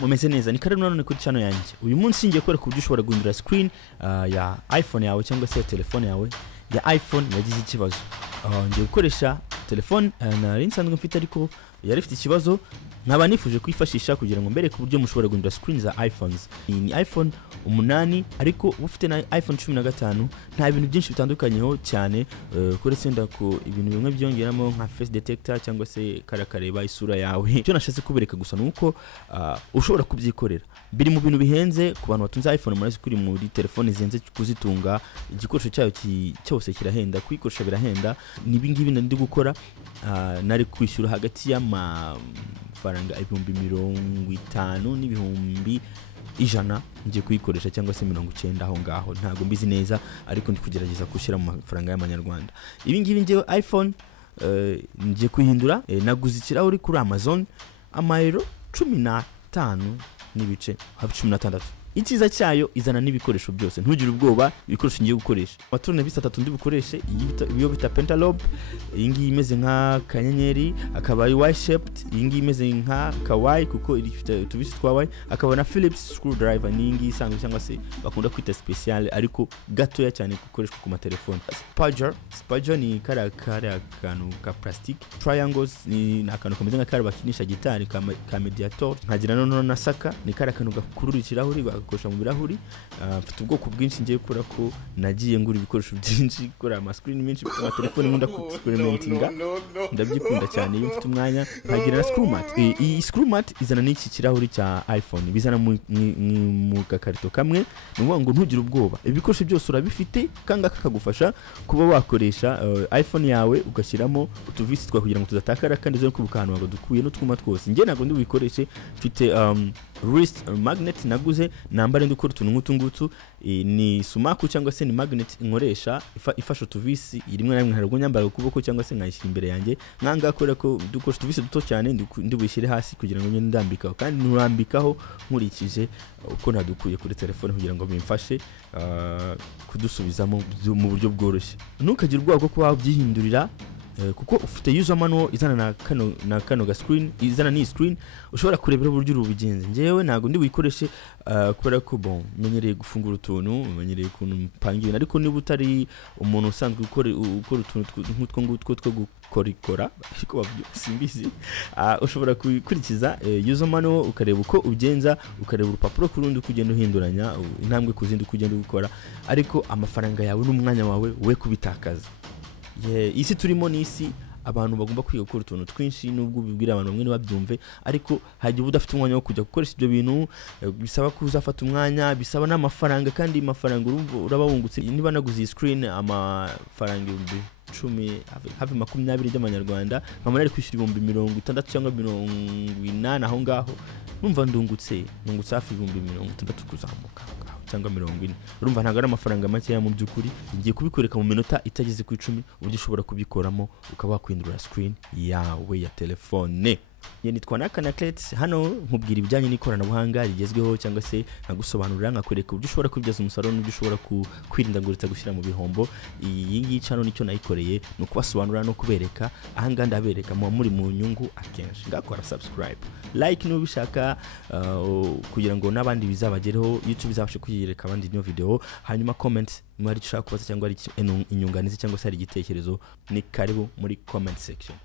mumeze neza ni kare none kuri channel yanjye. Uyu munsi ngiye kwereka uburyo ushobora guhindura screen ya iPhone yawe cyangwa se telefone yawe ya iPhone yagize ikibazo. Ngiye gukoresha telefone nari nsanzwe mfite ariko yari ifite ikibazo, nkaba nifuje kwifashisha kugira ngo mbereke uburyo mushobora guhindura screen za iPhones. Ni iPhone 8 ariko ufite na iPhone 15 nta bintu byinshi bitandukanyeho cyane, kuri senda ko ibintu bimwe byongeramo nka face detector cyangwa se karakareba isura yawe. Cyo nashatse kubereka gusa nuko ushobora kubyikorera. Biri mu bintu bihenze ku bantu batunze iPhone murazi kuri muri telefone zihenze kuzitunga, igikoresho cyayo cyose kirahenda, kwikoresha birahenda. Ni bingibi ndi gukora, nari kwishyura hagati y'amafaranga 50 n'ibihumbi 100 ngiye kuyikoresha cyangwa se 90 aho ngaho, ntago mbizi neza ariko ndi kugerageza gushyira mu mafaranga y'amanyarwanda. Ibi ngibi ngiye iPhone ngiye kuhindura, naguze ikirahuri kuri Amazon amayero 15 n'ibice hafi 16. Ikiza cyayo izana n'ibikoresho byose, ntugire ubwoba. Ibikoresho ngiye gukoresha amaturne bisa 3 ndi bukoreshe, iyo bita pentalobe, iyi ngiyi imeze nka kanyenyeri, akaba ari Y shaped, iyi ngiyi imeze nka kawaii kuko ifite utubisi twa Y, akaba na Phillips screwdriver, ni ngiyi isanzwe cyangwa se bakunda kwita special ariko gatoya cyane gukoreshwa ku matelefone. Spudger ni akantu ka plastic. Triangles ni akantu kameze nka kare bakinisha gitari ka mediator. Nkagira na saka ni akantu gakurura ikirahuri kosha mu birahuri. Mfite ubwoko bwinshi ngiye gukora ko nagiye ngura ibikoresho byinshi, gukora ama screen menshi ku telefone, nkunda experimentinga, ndabyikunda cyane. Iyo mfite umwanya nkagira na screw mat. Iyi screw mat izana n'iki kirahuri cya iPhone, bizana mu gakarito kamwe. Nuvuga ngo ntugire ubwoba, ibikoresho byose urabifite kanga kakagufasha kuba wakoresha iPhone yawe ugashyiramo utuvisi twa kugira ngo tudatakara kandi zo kubukanwa ngo dukuye no twuma twose. Ngiye nago ndi bikoreshe, mfite wrist magnet naguze nambare ndukora utuntu nk'utungutu. Ni sumaku cyangwa se ni magnet inkoresha ifasha utuvisi, irimwe na rimwe harugwa nyambara ukuboko cyangwa se nkayishyira imbere yanjye nkanga akora ko dukoresha utuvisi duto cyane ndubishyire hasi kugira ngo nyine ndambikaho, kandi nurambikaho nkurikije uko nadukuye kuri telefone kugira ngo bimfashe kudusubizamo mu buryo bworoshye. Ntukagire ubwoba bwo kuba byihindurira kuko ufite user manual izana na kano ga screen, izana ni screen ushobora kurebera uburyo urubigenze. Ngewe nago ndi buyikoreshe kubera ko menyereye gufungura utuntu, menyereye kuntu mpangira, ariko niba utari umuntu usanzwe ukora utuntu nk'utwo ngutwo two gukorikora ariko simbizi, ushobora kurikiza user manual ukareba uko ugenza, ukareba urupapuro kurundi kugenda uhinduranya intambwe kuzindi kugenda gukora, ariko amafaranga yawe n'umwanya wawe we kubitakaza. Isi turimo ni isi abantu bagomba kwiga gukora utuntu twinshi, nubwo bibwira abantu bamwe babyumve, ariko hagiye udafite umwanya wo kujya gukoresha ibyo bintu, bisaba kuzafata umwanya, bisaba n'amafaranga, kandi amafaranga uraba wungutse. Niba naguze iyi screen amafaranga 10 hafi 20 y'amanyarwanda, nkaba nari kwishyura 60 cyangwa 80 aho ngaho, numva ndungutse hafi 60 kuzamuka cyangwa 40. Urumva ntago ari amafaranga make ya mu byukuri. Ngiye kubikwereka mu minota itageze ku 10 uburyo ushobora kubikoramo ukaba wakwindura screen yawe ya telefone. Nitwa Nakanaclet, hano nkubwira ibijyanye n'ikoranabuhanga rigezweho cyangwa se nagusobanurira nkakwereka uburyo ushobora kubyaza umusaruro n'uburyo ushobora kwirinda ngurita gushyira mu bihombo. Iyi ngiyi channel nicyo nayikoreye no kubasobanurira no kubereka, ahanga ndabereka muri mu nyungu akenshi. Ngakora subscribe, like n'ubishaka kugira ngo nabandi bizabagereho, YouTube izabashe kuyereka abandi new video, hanyuma comment mwari ushaka kubaza cyangwa ari inyunganizi cyangwa se ari igitekerezo, ni karibu muri comment section.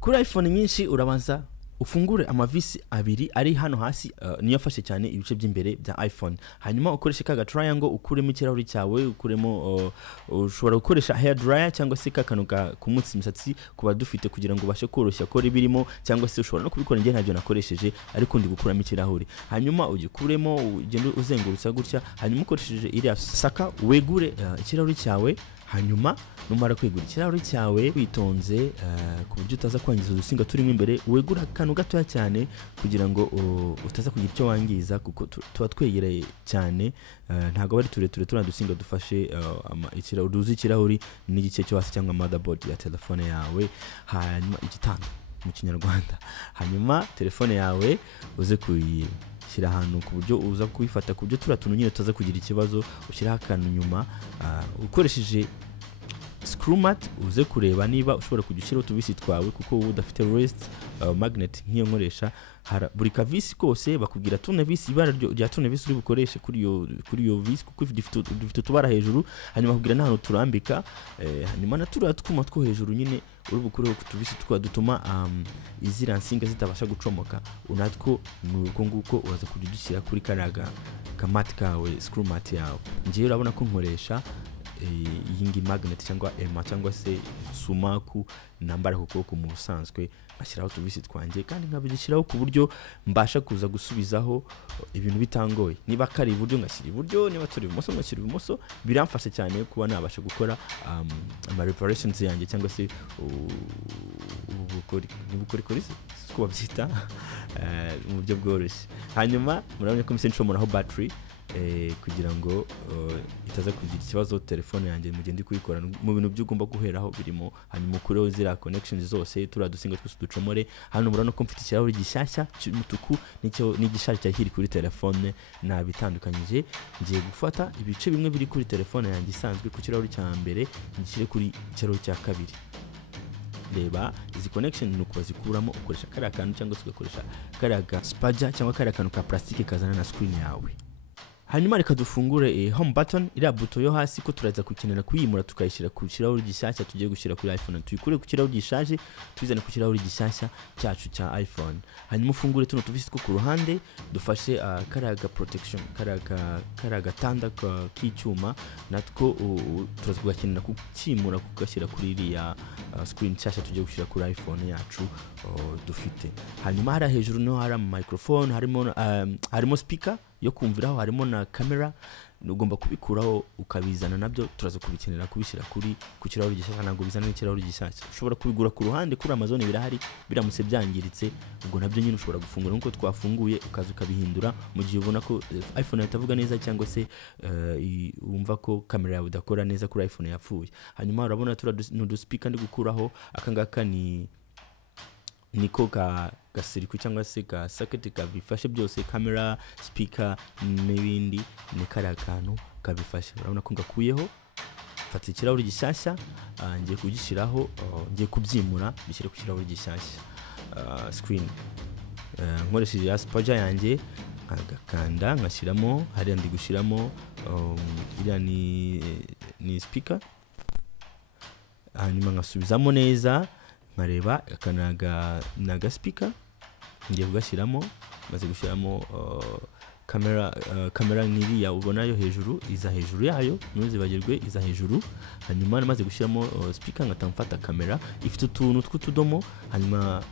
Kuri iPhone nyinshi urabanza ufungure amavisi abiri ari hano hasi, niyo afashe cyane ibice by'imbere bya iPhone. Hanyuma ukoreshe kaga triangle ukuremo ikirahuri cyawe, ukuremo ushobora gukoresha hair dryer cyangwa se kakanuka kumutsa imisatsi kuba dufite kugira ngo ubashe koroshya ko ribirimo, cyangwa se ushobora no kubikora ngiye ntabyo nakoresheje ariko ndi gukuramo ikirahuri. Hanyuma ugikuremo ugende uzengurutsa gutya, hanyuma ukoresheje iriya saka wegure ikirahuri cyawe. Hanyuma numara kwegura ikirahuri cyawe witonze ku buryo utaza kwangiza udusinga turimo imbere, wegura akantu gatoya cyane kugira ngo utaza kugira icyo wangiza kuko tuba twegereye cyane, ntago bari tureture turadusinga dufashe ikirahuri n'igice cyo hasi cyangwa motherboard ya telefone yawe. Hanyuma igitanda mu Kinyarwanda. Hanyuma telefone yawe uze shyira ahantu ku buryo uza kwifata ku buryo turatuntu nyine utaza kugira ikibazo, ushyira akantu nyuma ukoresheje screw mat uze kureba niba ushobora kujya utuvisi twawe kuko wowe udafite rest magnet nk'iyo nkoresha buri kavisi kose bakubwira turnevis ibara rya turnevis uri bukoreshe kuri iyo visi kuko dufite tubara hejuru hanyuma bakubwira n'ahantu turambika hanyuma na turiya twuma two hejuru nyine uri bukureho kutuvisi dutuma izira nsinga zitabasha gucomoka unatwo nuko nguko uraza kujya udushyira kuri karaga kamati kawe screw mat yawe ngiye urabona ko nkoresha yingi magnet cyangwa ema cyangwa se sumaku nambara kuko mu busanzwe ashyiraho tubisi twanjye kandi nkabishyiraho ku buryo mbasha kuza gusubizaho ibintu bitangoye niba kari iburyo ngashyira iburyo niba turi ibumoso ngashyira ibumoso biramfasha cyane kuba nabasha gukora ama reparations yanjye cyangwa se ubukorikori ko babyita mu buryo bworoshye hanyuma murabona ko mise nshomora battery kugira ngo itaza kugira ikibazo telefone yanjye mu gihe ndi kuyikora mu bintu byo ugomba guheraho birimo hanyuma ukureho zira connections zose turadusinga twose ducomore hano murabona ko mfite ikirahuri gishyashya cy'umutuku n'igishaje cyahiri kuri telefone nabitandukanyije ngiye gufata ibice bimwe biri kuri telefone yanjye isanzwe ku kirahuri cya mbere ngishyire kuri ikirahuri cya kabiri reba izi connection nuko bazikuramo ukoresha kariya kantu cyangwa se ugakoresha kariya ga spaja cyangwa kariya kantu ka plastique kazana na screen yawe hanyuma reka dufungure home button iriya buto yo hasi ko turaza kukenera kuyimura tukayishyira ku kirahuri gishyashya tugiye gushyira kuri iPhone tuyikure ku kirahuri gishaje tuzane ku kirahuri gishyashya cyacu cya iPhone hanyuma ufungure tuno tuvisi two ku ruhande dufashe karaga protection karaga tanda k'icyuma natwo turaza kugakenera kukimura kugashyira kuri iriya screen nshyashya tugiye gushyira kuri iPhone yacu dufite hanyuma hari hejuru no hari microphone harimo speaker yo kumviraho harimo na camera ugomba kubikuraho ukabizana nabyo turaza kubikenera kubishyira ku kirahuri gishyashya ntabwo bizana n'ikirahuri gishyashya ushobora kubigura ku ruhande kuri Amazon birahari biramutse byangiritse ubwo nabyo nyine ushobora gufungura nkuko twafunguye ukaza ukabihindura mu gihe ubona ko iPhone itavuga neza cyangwa se wumva ko camera yawe idakora neza kuri iPhone yapfuye hanyuma urabona turaduno speaker ndi gukuraho akangaka niko gasiriku cyangwa se ga socket kabifashe byose camera speaker n'ibindi ni kariya kantu kabifashe urabona ko ngakuyeho fata ikirahuri gishyashya ngiye kugishyiraho ngiye kubyimura bishyire ku kirahuri gishyashya screen nkoresheje ya spaja yanjye agakanda ngashyiramo hariya ndi gushyiramo iriya ni speaker hanyuma ngasubizamo neza nkareba naga speaker ngiye kugashyiramo maze gushyiramo camera n'iriya ubona yo hejuru iza hejuru yayo ntuzibagirwe iza hejuru hanyuma maze gushyiramo speaker ngatamfata camera ifite utuntu tw'utudomo hanyuma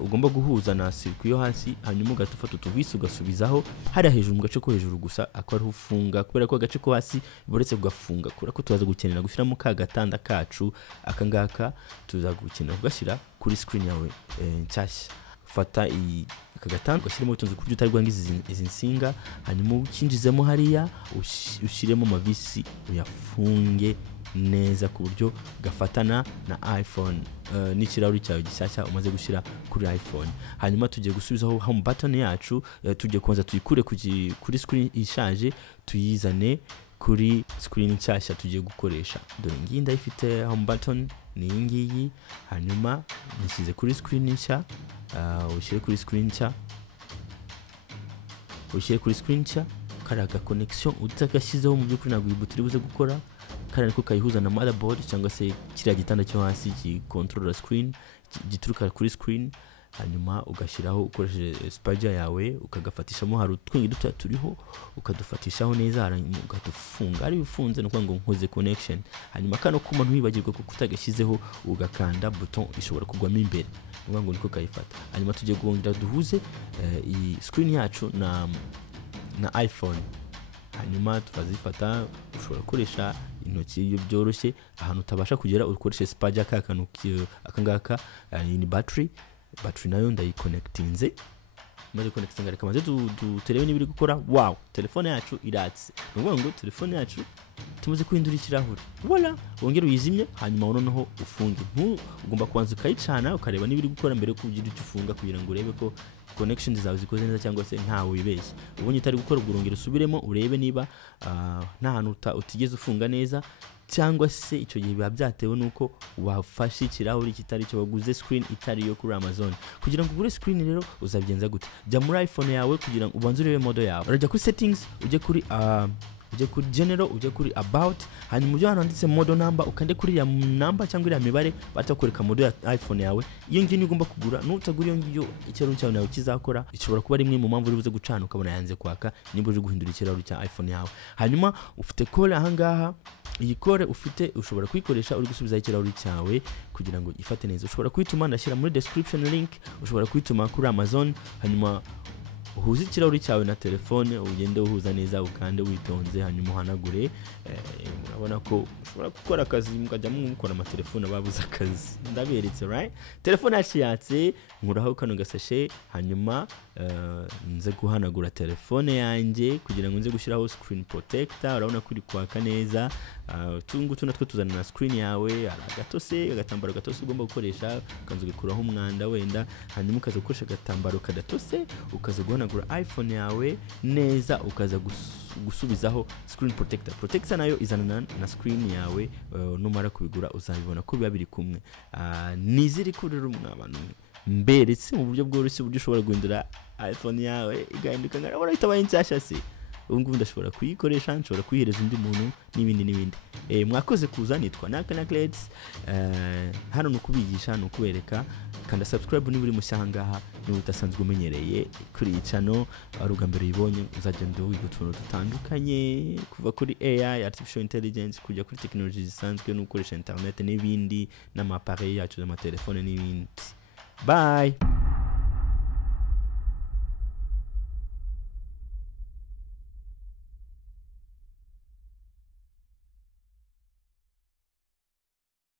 ugomba guhuza na circuit yo hasi hanyuma ugatufata utuvisi ugasubizaho hari hejuru mu gace ko hejuru gusa akora ufunga kubera ko agace ko hasi boretse kugafunga kubera ko tuzaza gukenera gushyiramo ka gatanda kacu akangaka tuzagukenera kugashyira kuri screen yawe nshyashya fata aka gatanda ugashyiremo utunze ku buryo utari bwangiza izi nsinga hanyuma ukinjizemo hariya ushyiremo amavisi uyafunge neza ku buryo gafatana na iPhone n'ikirahuri cyawe gishyashya umaze gushyira kuri iPhone hanyuma tugiye gusubizaho home button yacu tugiye kubanza tuyikure kuri screen ishaje tuyizane kuri screen nshyashya tugiye gukoresha dore ngiyi ndayifite home button ni iyi ngiyi hanyuma nishyize kuri screen nshya ushyire kuri screen nshya karaga connection utagashyizeho mu by'ukuri ntabwo ibuto iri buze gukora kandi ariko kayihuza na motherboard cyangwa se kiriya gitanda cyo hasi gikontorora screen gituruka kuri screen hanyuma ugashyiraho ukoresheje spaja yawe ukagafatishamo hari utwingi duto turiho ukadufatishaho neza ugadufunga ari bifunze no kwanga nkoze connection hanyuma kano kuma ntuwibagirwe kuko utagashyizeho ugakanda button ishobora kugwamo imbere ngo niko kayifata hanyuma tugiye guhongera duhuze iyi screen yacu na iPhone hanyuma turazifata ushobora gukoresha intoki iyo byoroshye ahantu utabasha kugera ukoresha spaja kakanu akangaka ni battery nayo ndayiconnectinze maze connectinga reka maze duterebe nibiri gukora wow telefone yacu iratse ngo telefone yacu tumaze kuhindura ikirahuri voilà wongera uyizimye hanyuma noneho ufunge ugomba kubanza ukayicana ukareba nibiri gukora mbere ko ugira icyo ufunga kugira ngo urebe ko connections zawe zikoze neza cyangwa se ntawe wibeshye ubonye utari gukora urongera usubiremo urebe niba nta hantu utigeze ufunga neza cyangwa se icyo gihe biba byatewe nuko wafashe ikirahuri kitari cyo waguze screen itari yo kuri Amazon. Kugira ngo ugure screen rero uzabigenza gute? Jya muri iPhone yawe kugira ngo ubanze urebe model yawe. Urajya kuri settings, ujye kuri general, ujye kuri about, hanyuma ujye handitse model number, ukande kuri ya number cyangwa iriya mibare batakwereka model ya iPhone yawe. Iyo ngiyo ugomba kugura, nutagura iyo ngiyo ikirahuri cyawe nawe kizakora. Ishobora kuba ari imwe mu mpamvu uri buze gucana ukabona yanze kwaka niba uje guhindura ikirahuri cya iPhone yawe. Hanyuma ufite call ahangaha, iyi call ufite ushobora kuyikoresha uri gusubiza ikirahuri cyawe kugira ngo ifate neza. Ushobora kuyituma, ndashyira muri description link, ushobora kuyituma kuri Amazon, hanyuma uhuze ikirahuri cyawe na telefone, ugende uhuza neza, ukande witonze, hanyuma uhanagure. Urabona ko ushobora gukora akazi mukajya mukora amatelefone babuze akazi, ndaberetse right. Telefone yaciyatse, nkuraho kano gasashe, hanyuma nze guhanagura telefone yanjye kugira ngo nze gushyiraho screen protector. Urabona ko iri kwaka neza. Tungutu natwo tuzana na screen yawe, agatose, agatambaro gatose ugomba gukoresha, ukanze gukuraho umwanda wenda, hanyuma ukaza gukoresha agatambaro kadatose, ukaza guhanagura iPhone yawe neza, ukaza gusubizaho screen protector. Protector nayo izana na screen yawe, numara kubigura uzabibona ko biba biri kumwe. Niziri kuri abantu mberetse mu buryo bworoshye uburyo ushobora guhindura iPhone yawe igahinduka ngarabona itabaye nshyashya se. Ubungubu ndashobora kuyikoresha, nshobora kuyihereza undi muntu n'ibindi. Mwakoze kuza, nitwa Nakanaclets. Hano nukubigisha, nukubereka. Kanda subscribe niba uri mushya ahangaha, niba utasanzwe umenyereye kuri iyi channel, ari ubwa mbere uyibonye, uzagenda wiga utuntu dutandukanye kuva kuri AI, artificial intelligence, kujya kuri technology zisanzwe no gukoresha internet n'ibindi, n'amaparey yacu n'amatelefone n'ibindi. Bye.